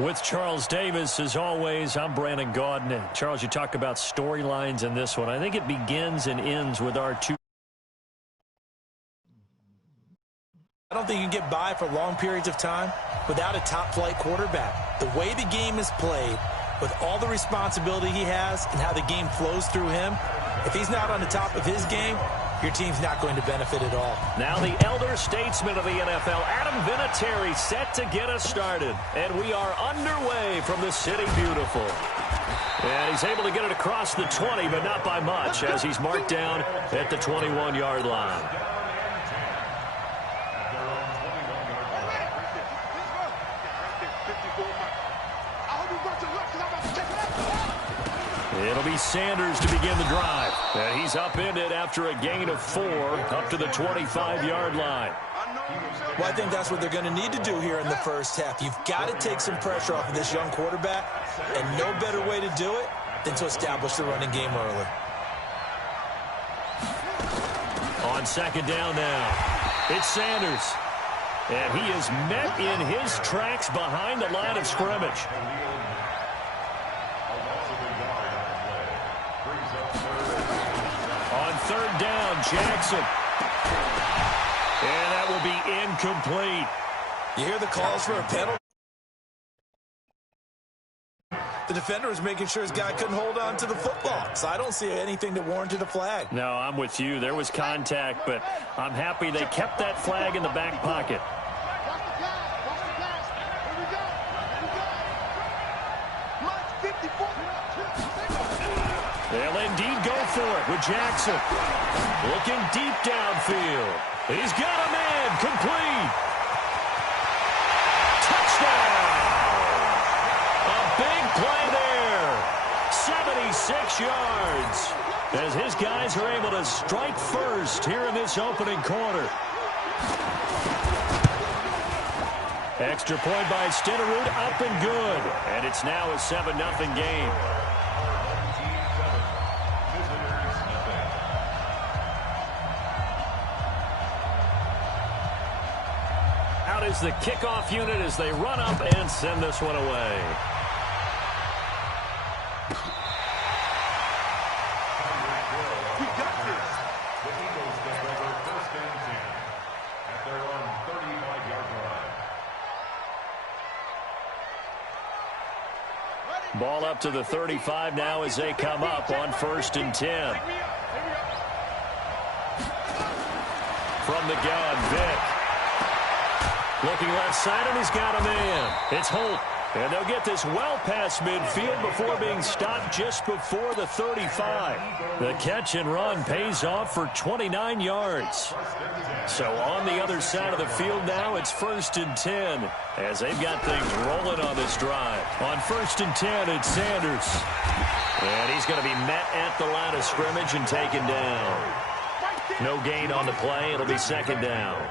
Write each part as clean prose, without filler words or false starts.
With Charles Davis, as always, I'm Brandon Gaudin. Charles, you talk about storylines in this one. I think it begins and ends with our two. I don't think you can get by for long periods of time without a top-flight quarterback. The way the game is played, with all the responsibility he has and how the game flows through him, if he's not on the top of his game, your team's not going to benefit at all. Now the elder statesman of the NFL, Adam Vinatieri, set to get us started. And we are underway from the City Beautiful. And he's able to get it across the 20, but not by much, as he's marked down at the 21-yard line. It'll be Sanders to begin the drive. And he's upended after a gain of 4 up to the 25-yard line. Well, I think that's what they're going to need to do here in the first half. You've got to take some pressure off of this young quarterback, and no better way to do it than to establish the running game early. On second down now, it's Sanders. And he is met in his tracks behind the line of scrimmage. On third down, Jackson. And that will be incomplete. You hear the calls for a penalty? The defender was making sure his guy couldn't hold on to the football. So I don't see anything that warranted a flag. No, I'm with you. There was contact, but I'm happy they kept that flag in the back pocket. They'll indeed go for it with Jackson. Looking deep downfield. He's got a man. Complete. Touchdown. A big play there. 76 yards. As his guys are able to strike first here in this opening quarter. Extra point by Stenerud, up and good. And it's now a 7-0 game. Out is the kickoff unit as they run up and send this one away. Ball up to the 35 now as they come up on 1st and 10. From the gun, Vick. Looking left side, and he's got a man. It's Holt. And they'll get this well past midfield before being stopped just before the 35. The catch and run pays off for 29 yards. So on the other side of the field now, it's 1st and 10 as they've got things rolling on this drive. On 1st and 10, it's Sanders. And he's going to be met at the line of scrimmage and taken down. No gain on the play. It'll be 2nd down.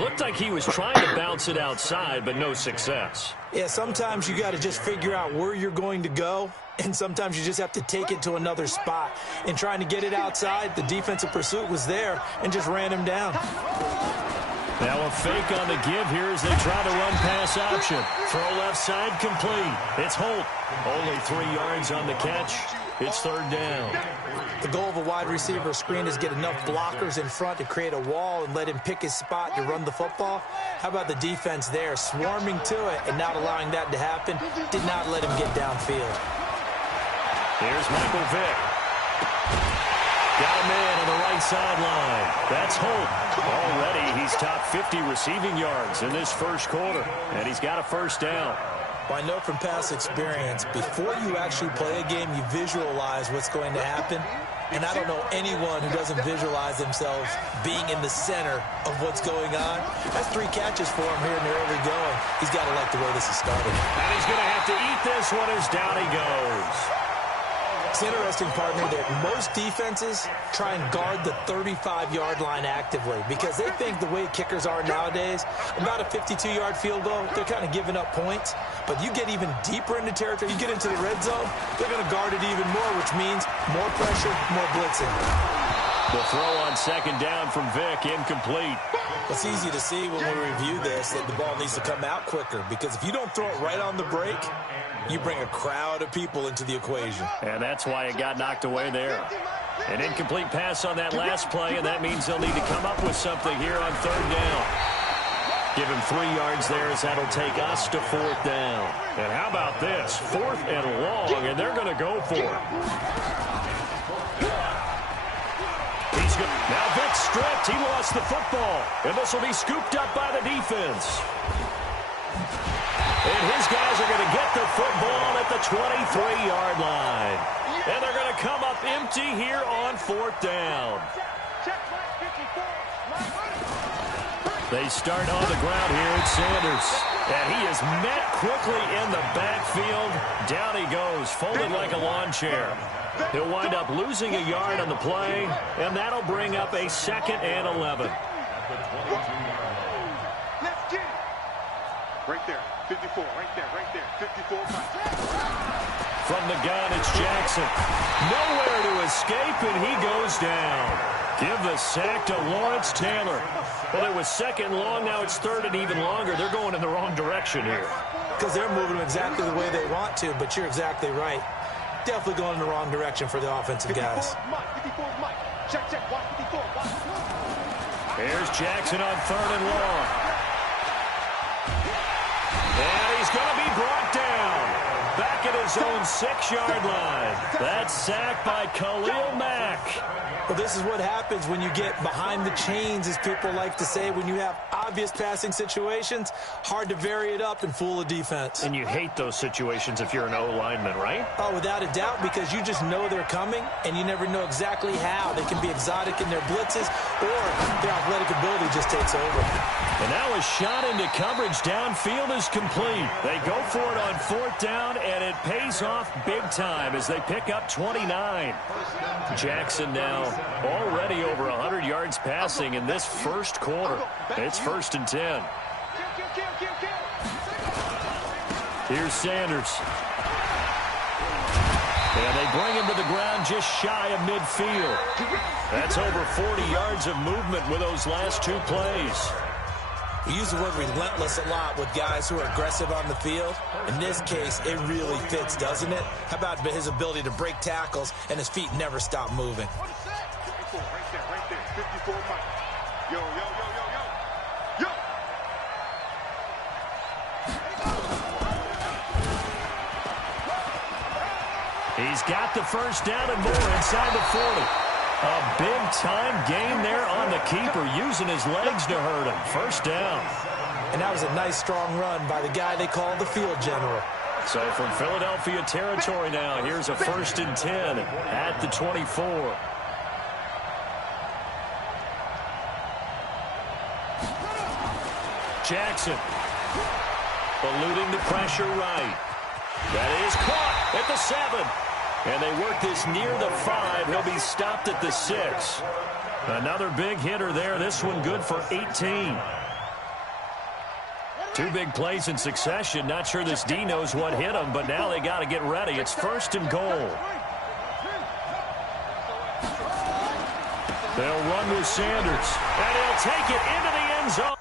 Looked like he was trying to bounce it outside, but no success. Yeah, sometimes you got to just figure out where you're going to go, and sometimes you just have to take it to another spot. In trying to get it outside, the defensive pursuit was there and just ran him down. Now a fake on the give here as they try to run pass option. Throw left side complete. It's Holt. Only 3 yards on the catch. It's 3rd down. The goal of a wide receiver screen is get enough blockers in front to create a wall and let him pick his spot to run the football. How about the defense there, swarming to it and not allowing that to happen? Did not let him get downfield. Here's Michael Vick. Got a man on the right sideline. That's Holt. Already he's top 50 receiving yards in this first quarter, and he's got a 1st down. Well, I know from past experience, before you actually play a game, you visualize what's going to happen. And I don't know anyone who doesn't visualize themselves being in the center of what's going on. That's 3 catches for him here in the early going. He's got to like the way this is started. And he's going to have to eat this one as down he goes. It's interesting, partner, that most defenses try and guard the 35-yard line actively because they think the way kickers are nowadays, about a 52-yard field goal, they're kind of giving up points. But you get even deeper into territory, you get into the red zone, they're going to guard it even more, which means more pressure, more blitzing. The throw on second down from Vick, incomplete. It's easy to see when we review this that the ball needs to come out quicker, because if you don't throw it right on the break, you bring a crowd of people into the equation. And that's why it got knocked away there. An incomplete pass on that last play, and that means they'll need to come up with something here on third down. Give him 3 yards there, as that'll take us to fourth down. And how about this? 4th and long, and they're going to go for it. He's good. Now Vick stripped. He lost the football, and this will be scooped up by the defense. And his guys are going to get the football at the 23-yard line. And they're going to come up empty here on fourth down. They start on the ground here at Sanders. And he is met quickly in the backfield. Down he goes, folded like a lawn chair. He'll wind up losing a yard on the play, and that'll bring up a 2nd and 11. Right there, 54, right there, 54. From the gun, it's Jackson. Nowhere to escape, and he goes down. Give the sack to Lawrence Taylor. Well, it was 2nd and long. Now it's 3rd and even longer. They're going in the wrong direction here. Because they're moving exactly the way they want to, but you're exactly right. Definitely going in the wrong direction for the offensive guys. Here's Jackson on 3rd and long. And he's going to be brought down. Back at his own 6-yard line. That's sacked by Khalil Mack. Well, this is what happens when you get behind the chains, as people like to say. When you have obvious passing situations, hard to vary it up and fool a defense. And you hate those situations if you're an O-lineman, right? Oh, without a doubt, because you just know they're coming, and you never know exactly how. They can be exotic in their blitzes, or their athletic ability just takes over. And now a shot into coverage downfield is complete. They go for it on 4th down, and it pays off big time as they pick up 29. Jackson now already over 100 yards passing in this first quarter. It's 1st and 10. Here's Sanders. And they bring him to the ground just shy of midfield. That's over 40 yards of movement with those last 2 plays. We use the word relentless a lot with guys who are aggressive on the field. In this case, it really fits, doesn't it? How about his ability to break tackles and his feet never stop moving? Right there, 54 Mike. Yo. He's got the first down and more inside the 40. A big-time gain there on the keeper, using his legs to hurt him. First down. And that was a nice, strong run by the guy they call the field general. So from Philadelphia territory now, here's a 1st and 10 at the 24. Jackson eluding the pressure right. That is caught at the 7. And they work this near the 5. He'll be stopped at the 6. Another big hitter there. This one good for 18. 2 big plays in succession. Not sure this D knows what hit him, but now they got to get ready. It's 1st and goal. They'll run with Sanders, and he'll take it into the end zone.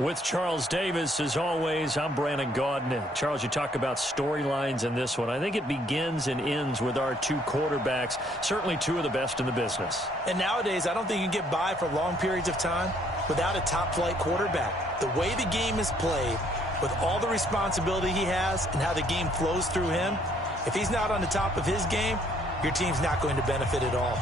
With Charles Davis, as always, I'm Brandon Gaudin. Charles, you talk about storylines in this one. I think it begins and ends with our two quarterbacks, certainly two of the best in the business. And nowadays, I don't think you can get by for long periods of time without a top-flight quarterback. The way the game is played, with all the responsibility he has and how the game flows through him, if he's not on the top of his game, your team's not going to benefit at all.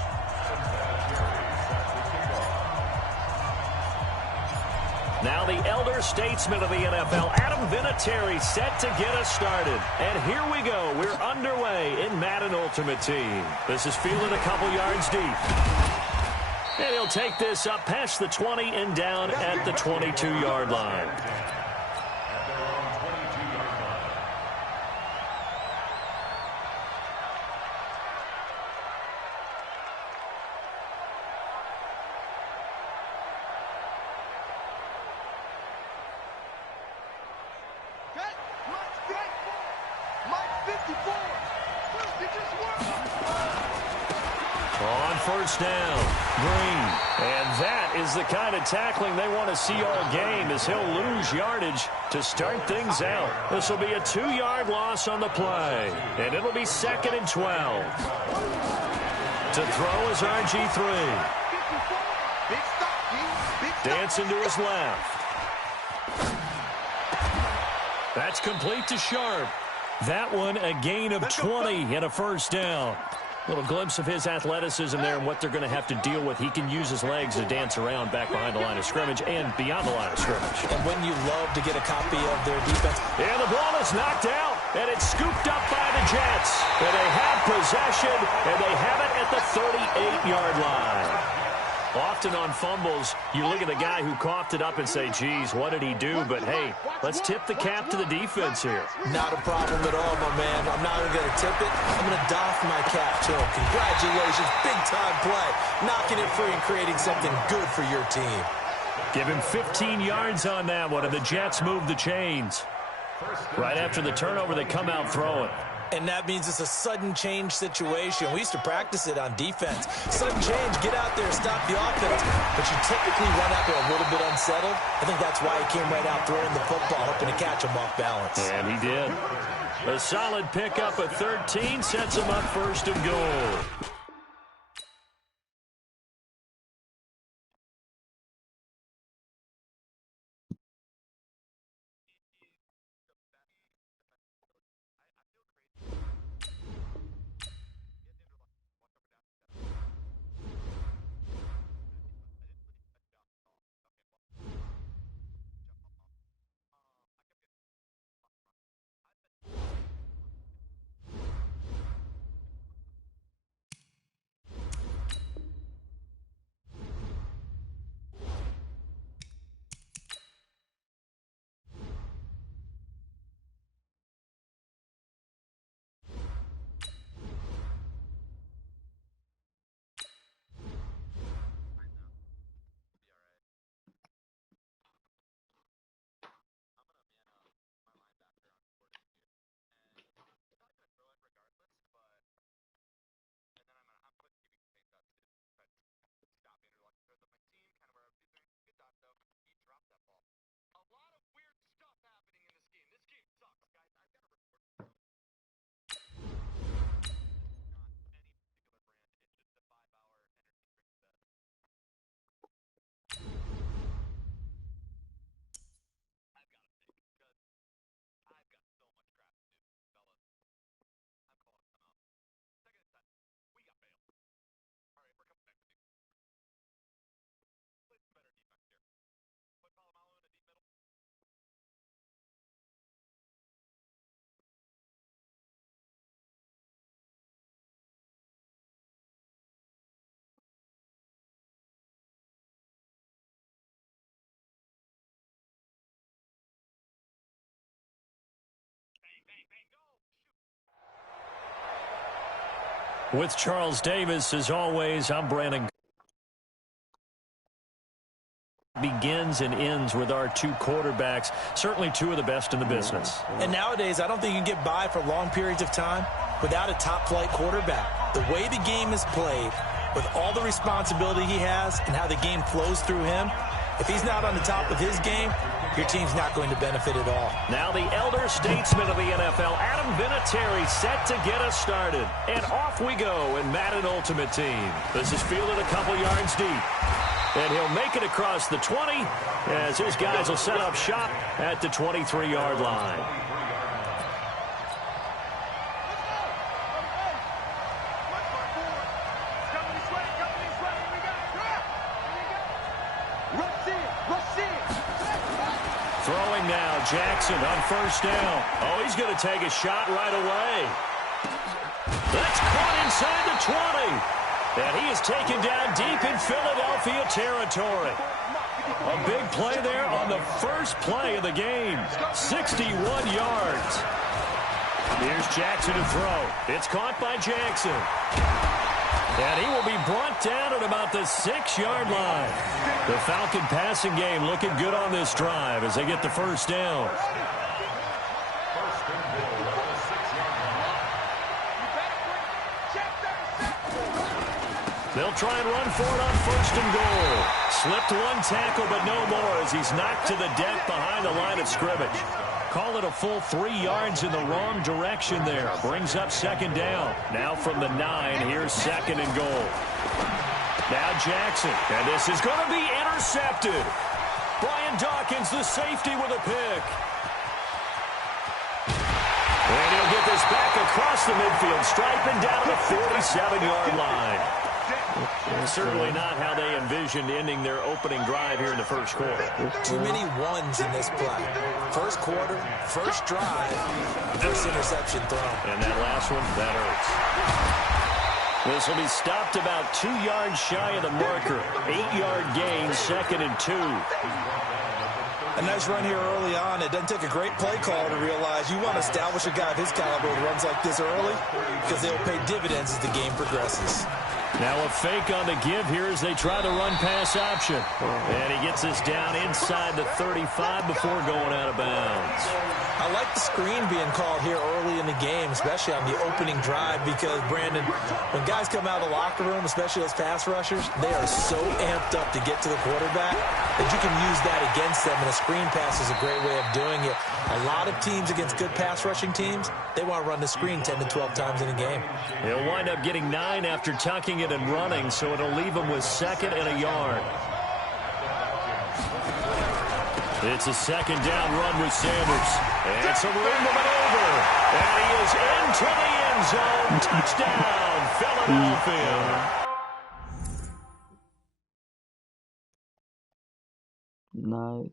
Now the elder statesman of the NFL, Adam Vinatieri, set to get us started. And here we go. We're underway in Madden Ultimate Team. This is fielded a couple yards deep. And he'll take this up past the 20 and down at the 22-yard line. On first down, Green. And that is the kind of tackling they want to see all game, as he'll lose yardage to start things out. This will be a 2-yard loss on the play, and it'll be 2nd and 12. To throw is RG3. Dancing to his left. That's complete to Sharp. That one a gain of 20 and a first down. Little glimpse of his athleticism there and what they're going to have to deal with. He can use his legs to dance around back behind the line of scrimmage and beyond the line of scrimmage. And when you love to get a copy of their defense. And the ball is knocked out, and it's scooped up by the Jets. And they have possession, and they have it at the 38-yard line. Often on fumbles, you look at the guy who coughed it up and say, geez, what did he do? But, hey, let's tip the cap to the defense here. Not a problem at all, my man. I'm not even going to tip it. I'm going to doff my cap to him. Congratulations. Big-time play. Knocking it free and creating something good for your team. Give him 15 yards on that one, and the Jets move the chains. Right after the turnover, they come out throwing. And that means it's a sudden change situation. We used to practice it on defense. Sudden change, get out there, stop the offense. But you typically run out there a little bit unsettled. I think that's why he came right out throwing the football, hoping to catch him off balance. And he did. A solid pickup of 13 sets him up 1st and goal. With Charles Davis, as always, I'm Brandon. Begins and ends with our two quarterbacks, certainly two of the best in the business. And nowadays, I don't think you can get by for long periods of time without a top-flight quarterback. The way the game is played, with all the responsibility he has and how the game flows through him, if he's not on the top of his game, your team's not going to benefit at all. Now the elder statesman of the NFL, Adam Vinatieri, set to get us started. And off we go in Madden Ultimate Team. This is fielded a couple yards deep. And he'll make it across the 20 as his guys will set up shop at the 23-yard line. Throwing now, Jackson on first down. Oh, he's going to take a shot right away. That's caught inside the 20. And he is taken down deep in Philadelphia territory. A big play there on the first play of the game. 61 yards. Here's Jackson to throw. It's caught by Jackson. And he will be brought down at about the 6-yard line. The Falcon passing game looking good on this drive as they get the first down. They'll try and run for it on first and goal. Slipped one tackle, but no more as he's knocked to the deck behind the line of scrimmage. Call it a full 3 yards in the wrong direction there. Brings up second down. Now from the 9, here's second and goal. Now Jackson, and this is going to be intercepted. Brian Dawkins, the safety, with a pick. And he'll get this back across the midfield, striping down to the 47-yard line. Certainly not how they envisioned ending their opening drive here in the first quarter. Too many ones in this play. First quarter, first drive, first interception thrown. And that last one, that hurts. This will be stopped about 2 yards shy of the marker. 8-yard gain, second and 2. A nice run here early on. It doesn't take a great play call to realize you want to establish a guy of his caliber who runs like this early because they'll pay dividends as the game progresses. Now a fake on the give here as they try the run-pass option. And he gets this down inside the 35 before going out of bounds. I like the screen being called here early in the game, especially on the opening drive, because, Brandon, when guys come out of the locker room, especially those pass rushers, they are so amped up to get to the quarterback that you can use that against them, and a screen pass is a great way of doing it. A lot of teams against good pass rushing teams, they want to run the screen 10 to 12 times in a game. He'll wind up getting 9 after tucking it and running, so it'll leave him with second and a yard. It's a second down run with Sanders. And it's a rim of it over. And he is into the end zone. Touchdown, Philadelphia. Nice.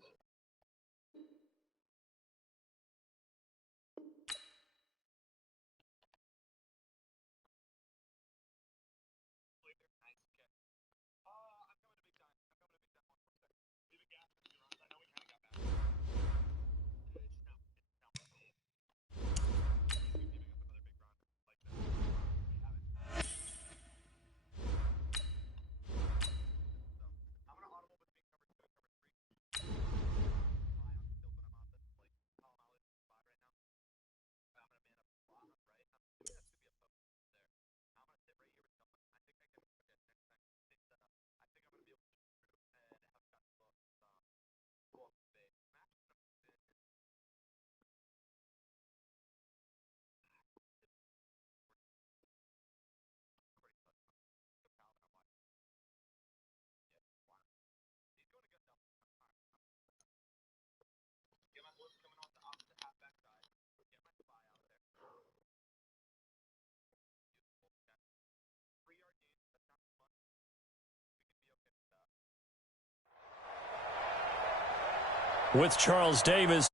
With Charles Davis.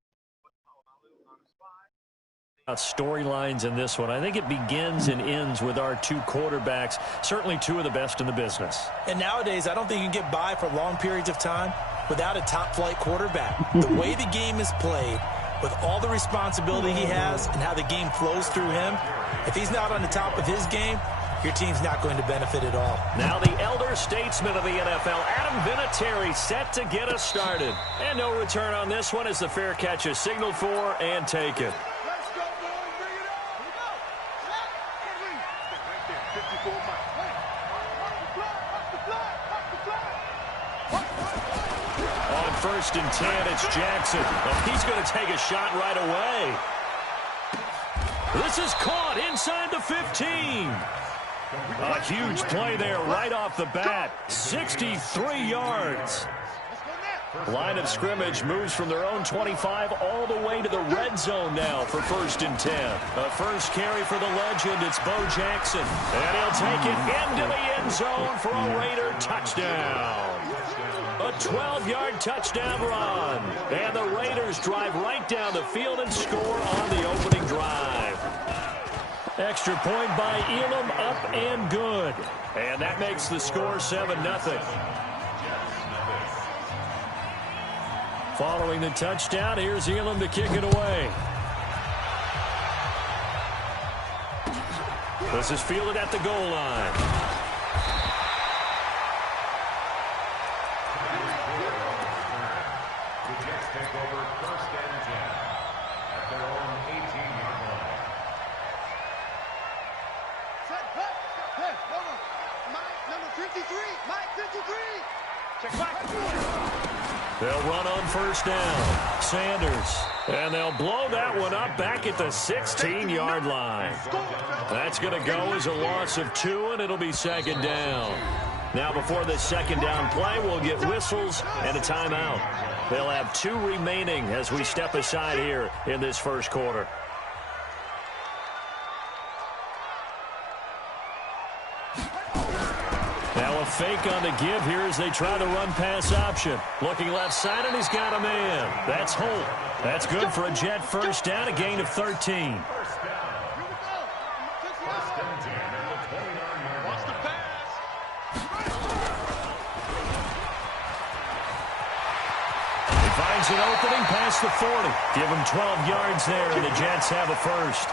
Storylines in this one. I think it begins and ends with our two quarterbacks, certainly two of the best in the business. And nowadays, I don't think you can get by for long periods of time without a top-flight quarterback. The way the game is played, with all the responsibility he has and how the game flows through him, if he's not on the top of his game, your team's not going to benefit at all. Now the elder statesman of the NFL, Adam Vinatieri, set to get us started. And no return on this one as the fair catch is signaled for and taken. On first and 10. It's Jackson. Oh, he's going to take a shot right away. This is caught inside the 15. A huge play there right off the bat. 63 yards. Line of scrimmage moves from their own 25 all the way to the red zone now for first and 10. A first carry for the legend. It's Bo Jackson. And he'll take it into the end zone for a Raider touchdown. A 12-yard touchdown run. And the Raiders drive right down the field and score on the opening drive. Extra point by Elam, up and good. And that makes the score 7-0. Following the touchdown, here's Elam to kick it away. This is fielded at the goal line. The Jets take over first and 10 at their own 18-yard line. Set, cut. Hey, hold on. Mike, number 53. Mike, 53. Check back. They'll run on first down. Sanders. And they'll blow that one up back at the 16-yard line. That's going to go as a loss of 2, and it'll be second down. Now, before this second down play, we'll get whistles and a timeout. They'll have 2 remaining as we step aside here in this first quarter. Now a fake on the give here as they try the run-pass option. Looking left side, and he's got a man. That's Holt. That's good for a Jet first down, a gain of 13. First and 10 at the 29-yard line. The pass. He finds an opening past the 40. Give him 12 yards there, and the Jets have a first.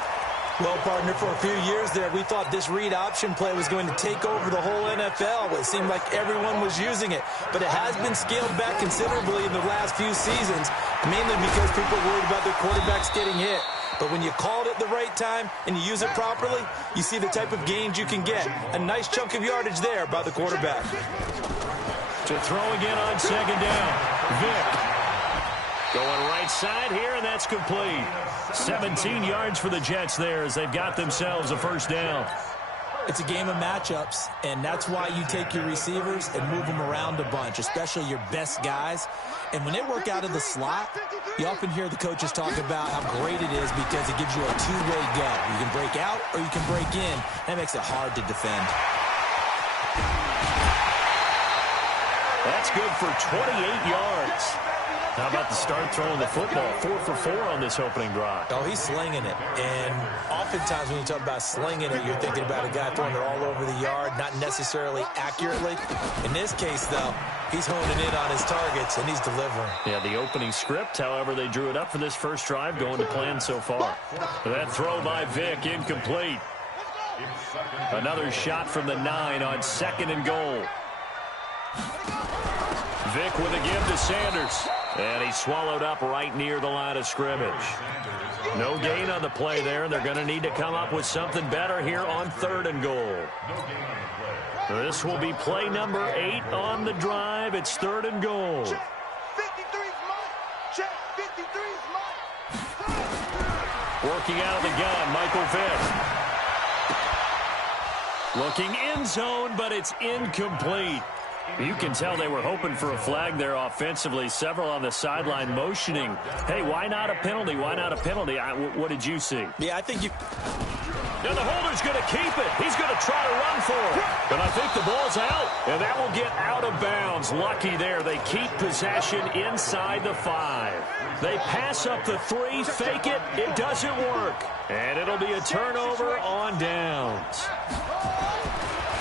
Well, partner, for a few years there, we thought this read option play was going to take over the whole NFL. It seemed like everyone was using it, but it has been scaled back considerably in the last few seasons, mainly because people are worried about their quarterbacks getting hit. But when you call it at the right time and you use it properly, you see the type of gains you can get. A nice chunk of yardage there by the quarterback. To throw again on second down. Vick. Going right side here, and that's complete. 17 yards for the Jets there as they've got themselves a first down. It's a game of matchups, and that's why you take your receivers and move them around a bunch, especially your best guys. And when they work out of the slot, you often hear the coaches talk about how great it is because it gives you a two-way go. You can break out or you can break in. That makes it hard to defend. That's good for 28 yards. How about the start throwing the football? 4 for 4 on this opening drive. Oh, he's slinging it. And oftentimes when you talk about slinging it, you're thinking about a guy throwing it all over the yard, not necessarily accurately. In this case, though, he's honing in on his targets, and he's delivering. Yeah, the opening script, however, they drew it up for this first drive, going to plan so far. That throw by Vick, incomplete. Another shot from the 9 on second and goal. Vick with a give to Sanders. And he's swallowed up right near the line of scrimmage. No gain on the play there, and they're going to need to come up with something better here on third and goal. This will be play number 8 on the drive. It's third and goal. 53's Mike. Check. 53's Mike. Working out of the gun, Michael Vick. Looking end zone, but it's incomplete. You can tell they were hoping for a flag there offensively. Several on the sideline motioning. Hey, why not a penalty? Why not a penalty? What did you see? Yeah, I think you... And the holder's going to keep it. He's going to try to run for it. But I think the ball's out, and that will get out of bounds. Lucky there. They keep possession inside the 5. They pass up the 3, fake it. It doesn't work. And it'll be a turnover on downs.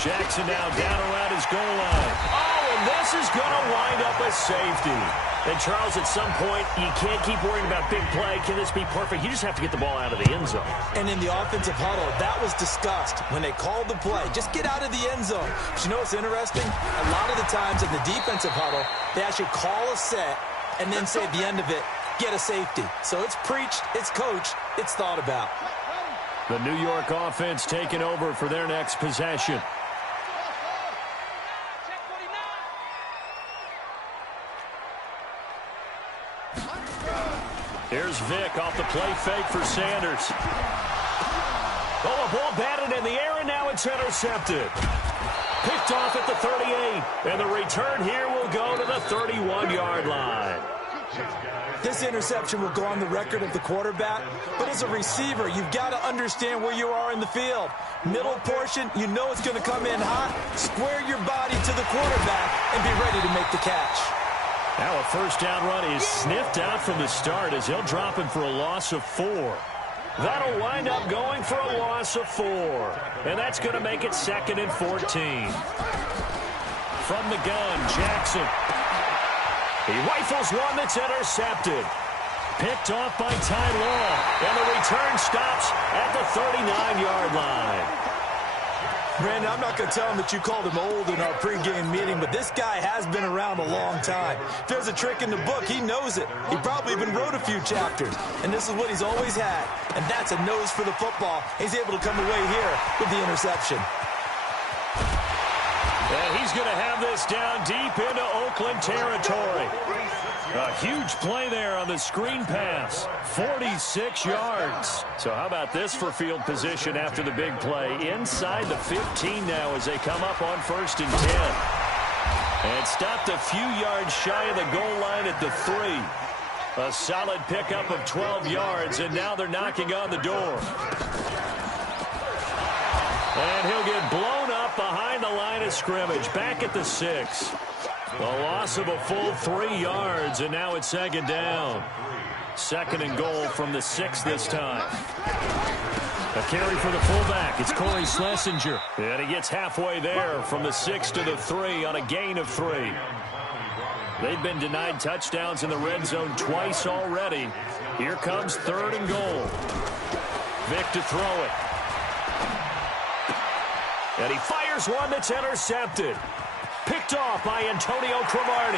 Jackson now down around his goal line. Oh, and this is going to wind up a safety. And, Charles, at some point, you can't keep worrying about big play. Can this be perfect? You just have to get the ball out of the end zone. And in the offensive huddle, that was discussed when they called the play. Just get out of the end zone. But you know what's interesting? A lot of the times in the defensive huddle, they actually call a set and then say at the end of it, get a safety. So it's preached, it's coached, it's thought about. The New York offense taking over for their next possession. Here's Vick off the play fake for Sanders. Oh, a ball batted in the air, and now it's intercepted. Picked off at the 38, and the return here will go to the 31-yard line. This interception will go on the record of the quarterback, but as a receiver, you've got to understand where you are in the field. Middle portion, you know it's going to come in hot. Square your body to the quarterback and be ready to make the catch. Now a first down run is sniffed out from the start as he'll drop him for a loss of 4. That'll wind up going for a loss of 4. And that's going to make it 2nd and 14. From the gun, Jackson. He rifles one that's intercepted. Picked off by Ty Law. And the return stops at the 39-yard line. Brandon, I'm not going to tell him that you called him old in our pregame meeting, but this guy has been around a long time. If there's a trick in the book, he knows it. He probably even wrote a few chapters, and this is what he's always had, and that's a nose for the football. He's able to come away here with the interception. And he's going to have this down deep into Oakland territory. A huge play there on the screen pass. 46 yards. So how about this for field position after the big play? Inside the 15 now as they come up on 1st and 10. And stopped a few yards shy of the goal line at the 3. A solid pickup of 12 yards, and now they're knocking on the door. And he'll get blown up behind the line of scrimmage, back at the 6. A loss of a full 3 yards, and now it's 2nd down. 2nd and goal from the 6 this time. A carry for the fullback. It's Corey Schlesinger. And he gets halfway there from the 6 to the 3 on a gain of 3. They've been denied touchdowns in the red zone twice already. Here comes 3rd and goal. Vick to throw it. And he fires one that's intercepted. Picked off by Antonio Cromartie.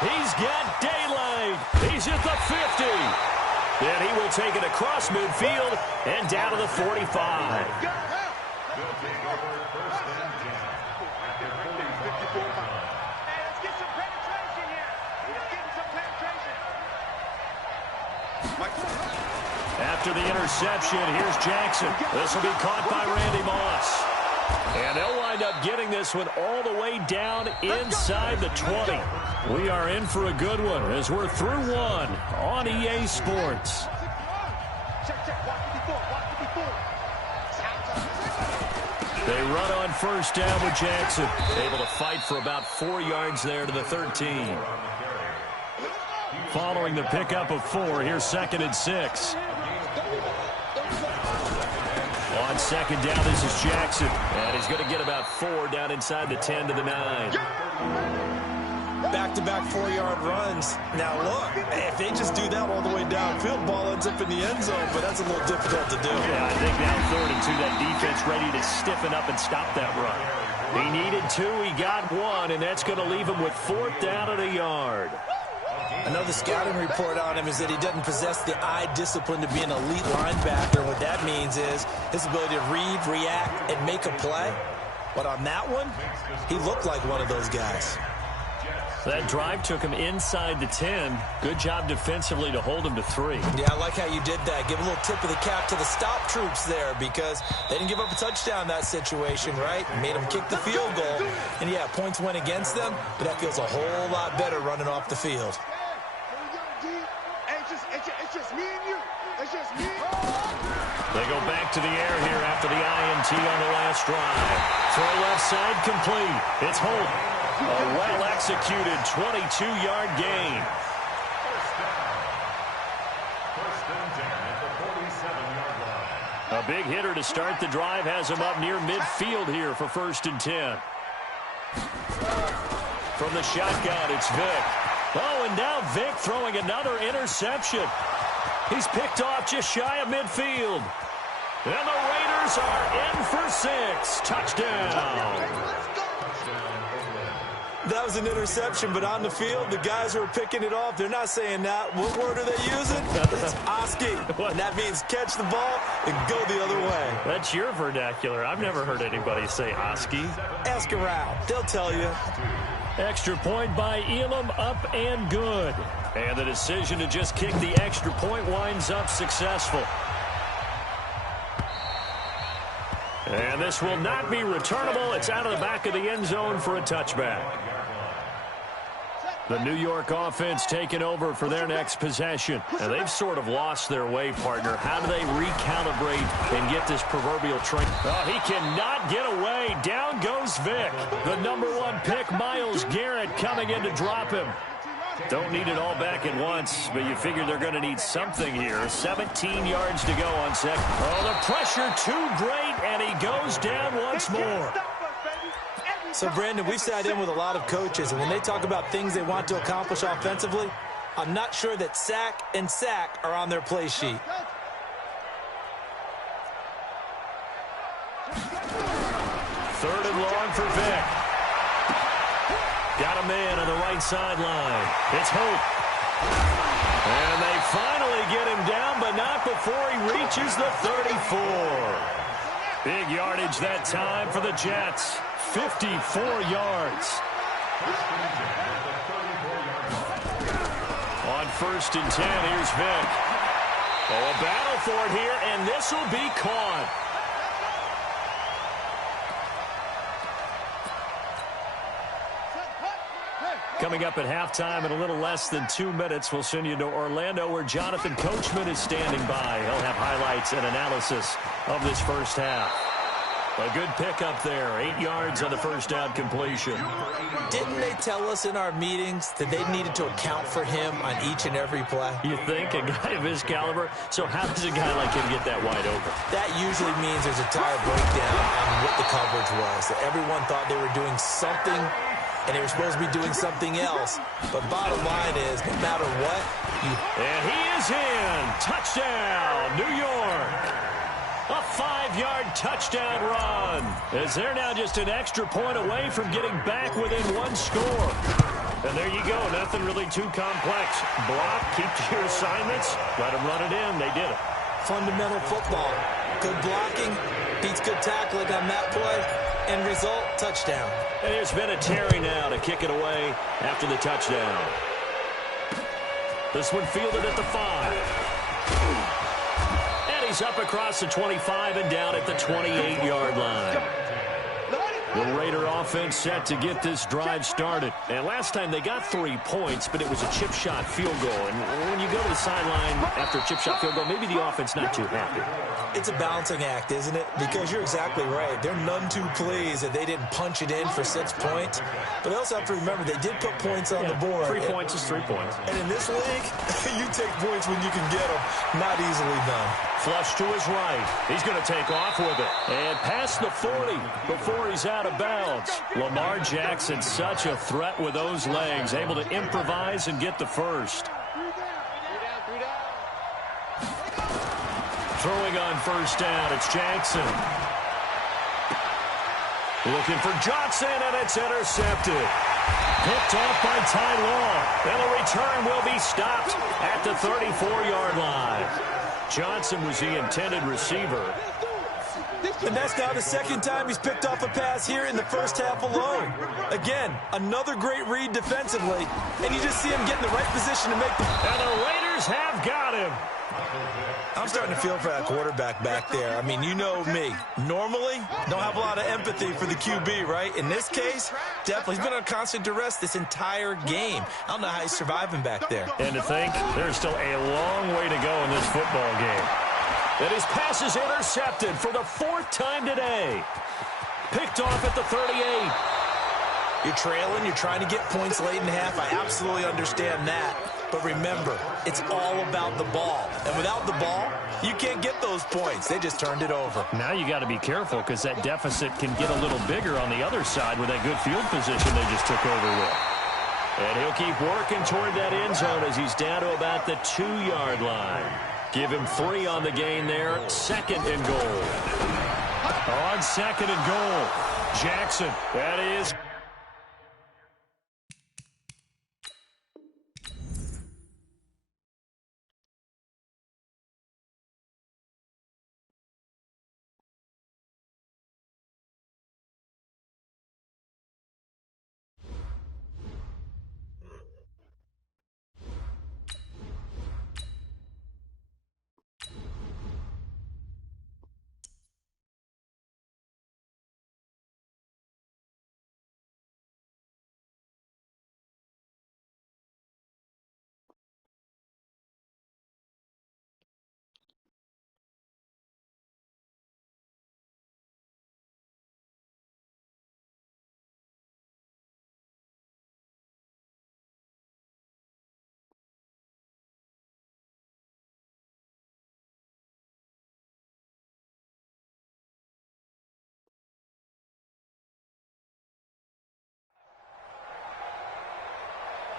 He's got daylight. He's at the 50. And he will take it across midfield and down to the 45. After the interception, here's Jackson. This will be caught by Randy Moss. And they'll wind up getting this one all the way down inside the 20. We are in for a good one as we're through one on EA Sports. They run on 1st down with Jackson. Able to fight for about 4 yards there to the 13. Following the pickup of 4, here's 2nd and 6. On 2nd down, this is Jackson. And he's going to get about 4 down inside the 10 to the 9. Back-to-back 4-yard runs. Now, look, if they just do that all the way downfield, ball ends up in the end zone, but that's a little difficult to do. Yeah, I think now 3rd and 2, that defense ready to stiffen up and stop that run. He needed 2, he got 1, and that's going to leave him with 4th down and a yard. I know the scouting report on him is that he doesn't possess the eye discipline to be an elite linebacker. What that means is his ability to read, react, and make a play. But on that one, he looked like one of those guys. That drive took him inside the 10. Good job defensively to hold him to 3. Yeah, I like how you did that. Give a little tip of the cap to the stop troops there because they didn't give up a touchdown in that situation, right? Made them kick the field goal. And, yeah, points went against them, but that feels a whole lot better running off the field. It's just me and you. It's just me. They go back to the air here after the INT on the last drive. Throw left side complete. It's Holt. A well-executed 22-yard gain. A big hitter to start the drive has him up near midfield here for 1st and 10. From the shotgun, it's Vick. Oh, and now Vick throwing another interception. He's picked off just shy of midfield. And the Raiders are in for 6. Touchdown. That was an interception, but on the field, the guys who are picking it off, they're not saying that. What word are they using? It's Oski. And that means catch the ball and go the other way. That's your vernacular. I've never heard anybody say Oski. Ask around. They'll tell you. Extra point by Elam, up and good. And the decision to just kick the extra point winds up successful. And this will not be returnable. It's out of the back of the end zone for a touchback. The New York offense taking over for their next possession. And they've sort of lost their way, partner. How do they recalibrate and get this proverbial train? Oh, he cannot get away. Down goes Vic. The #1 pick, Myles Garrett, coming in to drop him. Don't need it all back at once, but you figure they're going to need something here. 17 yards to go on second. Oh, the pressure too great, and he goes down once more. So, Brandon, we've sat in with a lot of coaches, and when they talk about things they want to accomplish offensively, I'm not sure that sack and sack are on their play sheet. Third and long for Vic. Got a man on the right sideline. It's Hope. And they finally get him down, but not before he reaches the 34. Big yardage that time for the Jets. 54 yards. On 1st and 10, here's Vic. Oh, a battle for it here, and this will be caught. Coming up at halftime in a little less than 2 minutes, we'll send you to Orlando where Jonathan Coachman is standing by. He'll have highlights and analysis of this first half. A good pickup there. 8 yards on the first down completion. Didn't they tell us in our meetings that they needed to account for him on each and every play? You think? A guy of his caliber? So how does a guy like him get that wide open? That usually means there's a tire breakdown on what the coverage was. That everyone thought they were doing something, and they were supposed to be doing something else. But bottom line is, no matter what, And he is in. Touchdown, New York. A 5-yard touchdown run. As they're now just an extra point away from getting back within one score. And there you go. Nothing really too complex. Block, keep to your assignments. Let them run it in. They did it. fundamental football. Good blocking beats good tackling on that play. End result, touchdown. And there's been a Terry now to kick it away after the touchdown. This one fielded at the 5. And he's up across the 25 and down at the 28-yard line. The Raider offense set to get this drive started. And last time they got 3 points, but it was a chip shot field goal. And when you go to the sideline after a chip shot field goal, maybe the offense not too happy. It's a balancing act, isn't it? Because you're exactly right. They're none too pleased that they didn't punch it in for 6 points. But they also have to remember they did put points on the board. 3 points is 3 points. And in this league, you take points when you can get them. Not easily done. Flush to his right. He's going to take off with it. And past the 40 before he's out of bounds. Lamar Jackson, such a threat with those legs. Able to improvise and get the first. Throwing on first down, it's Jackson. Looking for Johnson, and it's intercepted. Picked off by Ty Law. And the return will be stopped at the 34-yard line. Johnson was the intended receiver. And that's now the second time he's picked off a pass here in the first half alone. Again, another great read defensively, and you just see him get in the right position to make the... And the Raiders have got him. I'm starting to feel for that quarterback back there. I mean, you know me. Normally, don't have a lot of empathy for the QB, right? In this case, definitely. He's been on constant duress this entire game. I don't know how he's surviving back there. And to think, there's still a long way to go in this football game. And his pass is intercepted for the 4th time today. Picked off at the 38. You're trailing. You're trying to get points late in half. I absolutely understand that. But remember, it's all about the ball. And without the ball, you can't get those points. They just turned it over. Now you got to be careful because that deficit can get a little bigger on the other side with that good field position they just took over with. And he'll keep working toward that end zone as he's down to about the 2-yard line. Give him 3 on the gain there. 2nd and goal. On 2nd and goal. Jackson, that is...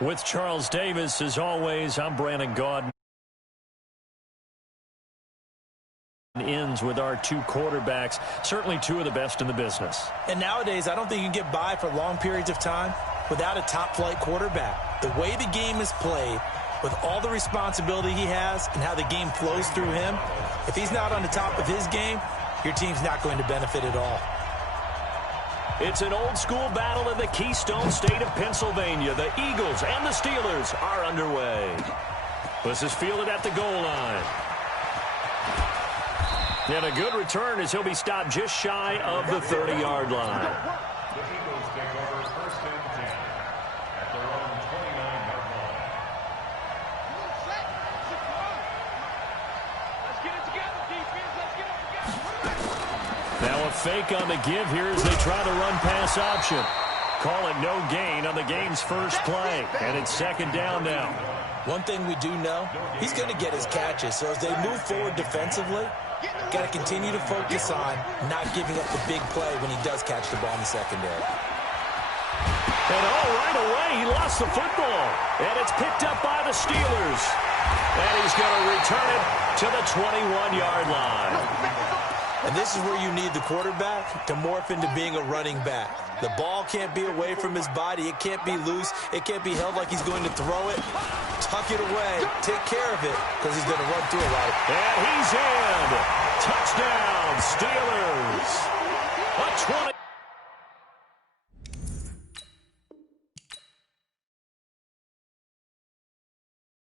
With Charles Davis, as always, I'm Brandon Gaudin. Ends with our two quarterbacks, certainly two of the best in the business. And nowadays, I don't think you can get by for long periods of time without a top-flight quarterback. The way the game is played, with all the responsibility he has and how the game flows through him, if he's not on the top of his game, your team's not going to benefit at all. It's an old-school battle in the Keystone State of Pennsylvania. The Eagles and the Steelers are underway. This is fielded at the goal line. And a good return as he'll be stopped just shy of the 30-yard line. The Eagles take over 1st and 10 at their own 29-yard line. Let's get it together, defense. Let's get it together. Now a fake on the give here as they try the run-pass option. Call it no gain on the game's first play. And it's 2nd down now. One thing we do know, he's going to get his catches. So as they move forward defensively, got to continue to focus on not giving up the big play when he does catch the ball in the secondary. And right away, he lost the football. And it's picked up by the Steelers. And he's going to return it to the 21-yard line. And this is where you need the quarterback to morph into being a running back. The ball can't be away from his body. It can't be loose. It can't be held like he's going to throw it. Tuck it away. Take care of it because he's going to run through a lot. And he's in. Touchdown, Steelers. A 20.